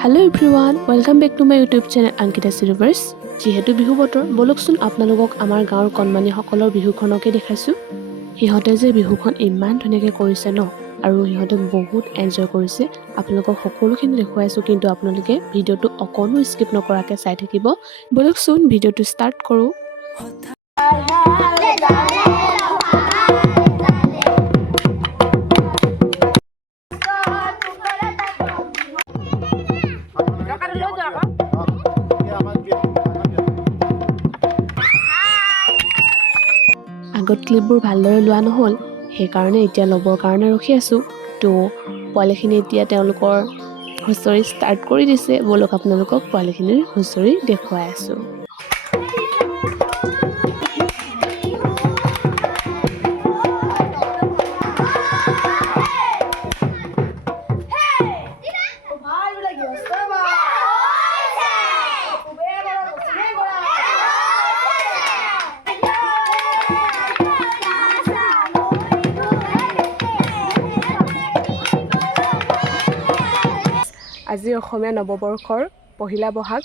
Hello everyone, welcome back to my YouTube channel Ankita's Universe. যিহেতু বিহু বতৰ বলকচোন আপোনালোকক আমাৰ গাঁৱৰ কণমানিসকলৰ বিহুখনকে দেখাইছোঁ। সিহঁতে যে বিহুখন ইমান ধুনীয়াকৈ কৰিছে ন, আৰু সিহঁতে বহুত এনজয় কৰিছে। আপোনালোকক সকলোখিনি দেখুৱাইছোঁ, কিন্তু আপোনালোকে ভিডিঅ'টো অকণো স্কিপ নকৰাকৈ চাই থাকিব। বলকচোন ভিডিঅ'টো ষ্টাৰ্ট কৰোঁ। আগত ক্লিপবোৰ ভালদৰে লোৱা নহ'ল, সেইকাৰণে এতিয়া ল'বৰ কাৰণে ৰখি আছোঁ। তো পোৱালিখিনি এতিয়া তেওঁলোকৰ হুঁচৰি ষ্টাৰ্ট কৰি দিছে। বলক আপোনালোকক পোৱালিখিনিৰ হুঁচৰি দেখুৱাই আছোঁ। আজি অসমীয়া নৱবৰ্ষৰ পহিলা বহাগ।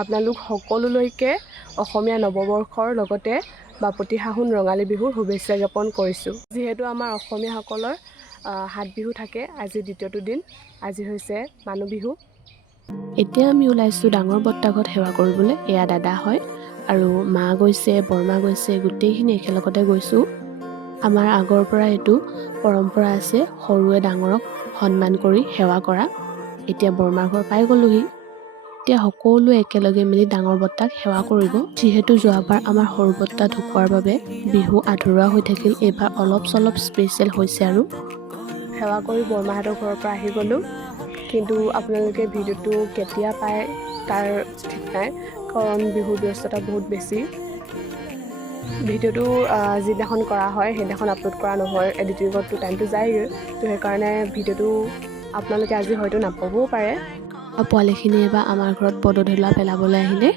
আপোনালোক সকলোলৈকে অসমীয়া নৱবৰ্ষৰ লগতে বাপতিসাহোন ৰঙালী বিহুৰ শুভেচ্ছা জ্ঞাপন কৰিছোঁ। যিহেতু আমাৰ অসমীয়াসকলৰ 7 বিহু থাকে, আজি দ্বিতীয়টো দিন। আজি হৈছে মানুহ বিহু। এতিয়া আমি ওলাইছোঁ ডাঙৰ বৰ্তাঘৰত সেৱা কৰিবলৈ। এয়া দাদা হয়, আৰু মা গৈছে, বৰমা গৈছে, গোটেইখিনি একেলগতে গৈছোঁ। আমাৰ আগৰ পৰা এইটো পৰম্পৰা আছে, সৰুৱে ডাঙৰক সন্মান কৰি সেৱা কৰা। এতিয়া বৰমাৰ ঘৰ পাই গ'লোহি। এতিয়া সকলোৱে একেলগে মিলি ডাঙৰ বৰ্তাক সেৱা কৰিব। যিহেতু যোৱাবাৰ আমাৰ সৰু বৰ্তা ঢুকোৱাৰ বাবে বিহু আধৰুৱা হৈ থাকিল, এইবাৰ অলপ চলপ স্পেচিয়েল হৈছে। আৰু সেৱা কৰি বৰমাহঁতৰ ঘৰৰ পৰা আহি গ'লোঁ। কিন্তু আপোনালোকে ভিডিঅ'টো কেতিয়া পায় তাৰ ঠিক নাই, কাৰণ বিহুৰ ব্যস্ততা বহুত বেছি। ভিডিঅ'টো যিদিনাখন কৰা হয় সেইদিনাখন আপলোড কৰা নহয়, এডিটিঙতটো টাইমটো যায়গৈ। তো সেইকাৰণে ভিডিঅ'টো আপোনালোকে আজি হয়তো নাপাবও পাৰে। পোৱালিখিনি এবাৰ আমাৰ ঘৰত পদধূলা পেলাবলৈ আহিলে।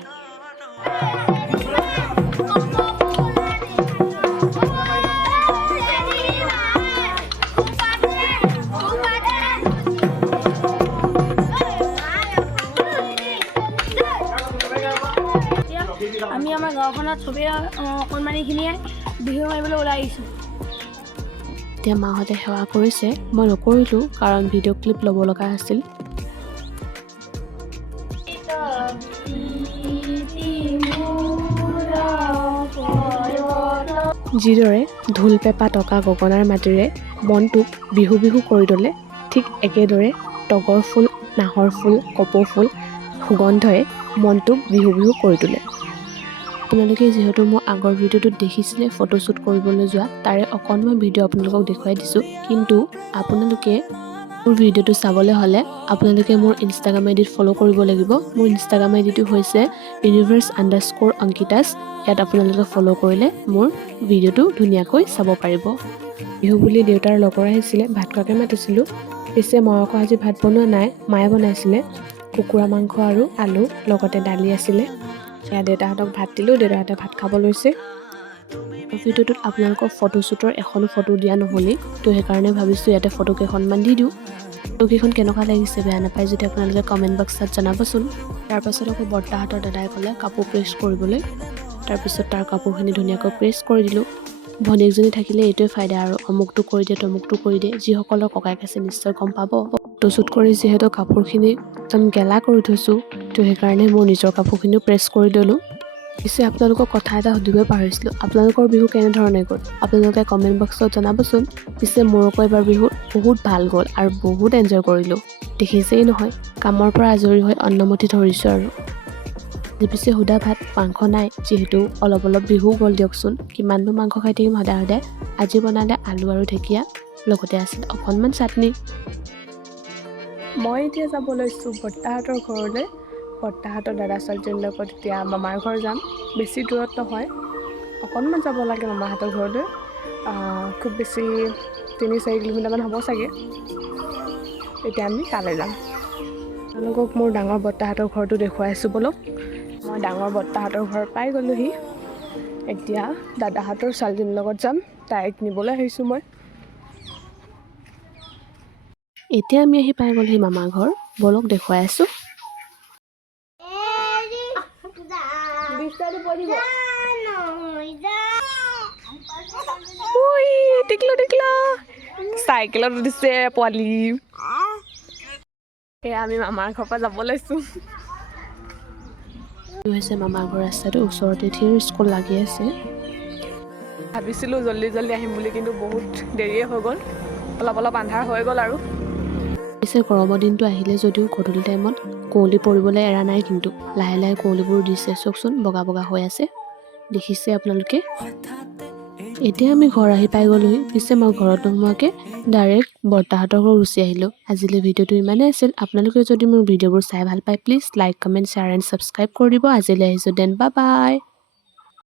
আমি আমাৰ গাঁওখনত চবেই অকণমানিখিনিয়ে বিহু মাৰিবলৈ ওলাই আহিছোঁ। এতিয়া মাহঁতে সেৱা কৰিছে, মই নকৰিলোঁ কাৰণ ভিডিঅ' ক্লিপ ল'ব লগা আছিল। যিদৰে ঢোল পেঁপা টকা গগনাৰ মাতেৰে মনটোক বিহু বিহু কৰি তোলে, ঠিক একেদৰে তগৰ ফুল, নাহৰ ফুল, কপৌ ফুল সুগন্ধই মনটোক বিহু বিহু কৰি তোলে। আপোনালোকে যিহেতু মোৰ আগৰ ভিডিঅ'টোত দেখিছিলে ফটোশ্বুট কৰিবলৈ যোৱা, তাৰে অকণমান ভিডিঅ' আপোনালোকক দেখুৱাই দিছোঁ। কিন্তু আপোনালোকে মোৰ ভিডিঅ'টো চাবলৈ হ'লে আপোনালোকে মোৰ ইনষ্টাগ্ৰাম আইডিত ফ'ল' কৰিব লাগিব। মোৰ ইনষ্টাগ্ৰাম আইডিটো হৈছে universe_ankitas। ইয়াত আপোনালোকে ফ'ল' কৰিলে মোৰ ভিডিঅ'টো ধুনীয়াকৈ চাব পাৰিব। বিহু বুলি দেউতাৰ লগৰ আহিছিলে, ভাত খোৱাকৈ মাতিছিলোঁ। পিছে মই আকৌ আজি ভাত বনোৱা নাই, মায়ে বনাইছিলে। কুকুৰা মাংস আৰু আলু লগতে দালি আছিলে। এয়া দেউতাহঁতক ভাত দিলোঁ, দেউতাহঁতে ভাত খাব লৈছে। ভিডিঅ'টোত আপোনালোকৰ ফটোশ্বুটৰ এখনো ফটো দিয়া নহ'লেই, তো সেইকাৰণে ভাবিছোঁ ইয়াতে ফটো কেইখনমান দি দিওঁ। ফটোকেইখন কেনেকুৱা লাগিছে বেয়া নাপায় যদি আপোনালোকে কমেণ্ট বক্সত জনাবচোন। তাৰপাছত আকৌ বৰ্তাহঁতৰ দাদাই ক'লে কাপোৰ প্ৰেছ কৰিবলৈ। তাৰপিছত তাৰ কাপোৰখিনি ধুনীয়াকৈ প্ৰেছ কৰি দিলোঁ। ভনীয়েকজনী থাকিলে এইটোৱে ফাইদা, আৰু অমুকটো কৰি দিয়ে তমুকটো কৰি দিয়ে। যিসকলৰ ককাইক আছে নিশ্চয় গম পাব। ফটোশ্বুট কৰি যিহেতু কাপোৰখিনি একদম গেলা কৰি থৈছোঁ, তো সেইকাৰণে মোৰ নিজৰ কাপোৰখিনিও প্ৰেছ কৰি দিলোঁ। পিছে আপোনালোকক কথা এটা সুধিবই পাহৰিছিলোঁ, আপোনালোকৰ বিহু কেনেধৰণে গ'ল আপোনালোকে কমেণ্ট বক্সত জনাবচোন। পিছে মোৰ আকৌ এবাৰ বিহুত বহুত ভাল গ'ল আৰু বহুত এনজয় কৰিলোঁ। দেখিছেই নহয়, কামৰ পৰা আজৰি হৈ অন্নমুঠি ধৰিছোঁ। আৰু পিছে সুদা ভাত, মাংস নাই, যিহেতু অলপ অলপ বিহু গ'ল দিয়কচোন। কিমাননো মাংস খাই থাকিম সদায় সদায়। আজি বনালে আলু আৰু ঢেকীয়া, লগতে আছিল অকণমান চাটনি। মই এতিয়া যাব লৈছোঁ বৰ্তাহঁতৰ ঘৰলৈ। বৰ্তাহঁতৰ দাদা ছোৱালীজনীৰ লগত এতিয়া মামাৰ ঘৰ যাম। বেছি দূৰত নহয়, অকণমান যাব লাগে মামাহঁতৰ ঘৰলৈ। খুব বেছি 3-4 কিলোমিটাৰমান হ'ব চাগে। এতিয়া আমি তালৈ যাম। আপোনালোকক মোৰ ডাঙৰ বৰ্তাহঁতৰ ঘৰটো দেখুৱাইছোঁ বলক। মই ডাঙৰ বৰ্তাহঁতৰ ঘৰ পাই গ'লোহি। এতিয়া দাদাহঁতৰ ছোৱালীজনীৰ লগত যাম, তাইক নিবলৈ আহিছোঁ মই। এতিয়া আমি আহি পাই গ'লোহি মামাৰ ঘৰ, বলক দেখুৱাই আছোঁ। উই টিকলো টিকলো চাইকেলত উঠিছে পোৱালি এয়া আমি মামাৰ ঘৰৰ পৰা যাব লৈছোঁ হৈছে মামাৰ ঘৰ ৰাস্তাটো ওচৰতে ধেৰ স্কুল লাগি আছে ভাবিছিলোঁ জল্দি জল্দি আহিম বুলি কিন্তু বহুত দেৰিয়ে হৈ গ'ল অলপ আন্ধাৰ হৈ গ'ল আৰু পিছে গৰমৰ দিনটো আহিলে যদিও গধূলি টাইমত কুঁৱলী পৰিবলৈ এৰা নাই কিন্তু লাহে লাহে কুঁৱলীবোৰ দিছে চাওকচোন বগা বগা হৈ আছে দেখিছে আপোনালোকে এতিয়া আমি ঘৰ আহি পাই গ'লোহি পিছে মই ঘৰত নোসোমোৱাকৈ ডাইৰেক্ট বৰ্তাহঁতৰ ঘৰ গুচি আহিলোঁ আজিলৈ ভিডিঅ'টো ইমানেই আছিল আপোনালোকে যদি মোৰ ভিডিঅ'বোৰ চাই ভাল পায় please like comment share and subscribe কৰি দিব আজিলৈ আহিছোঁ দেন বাই বাই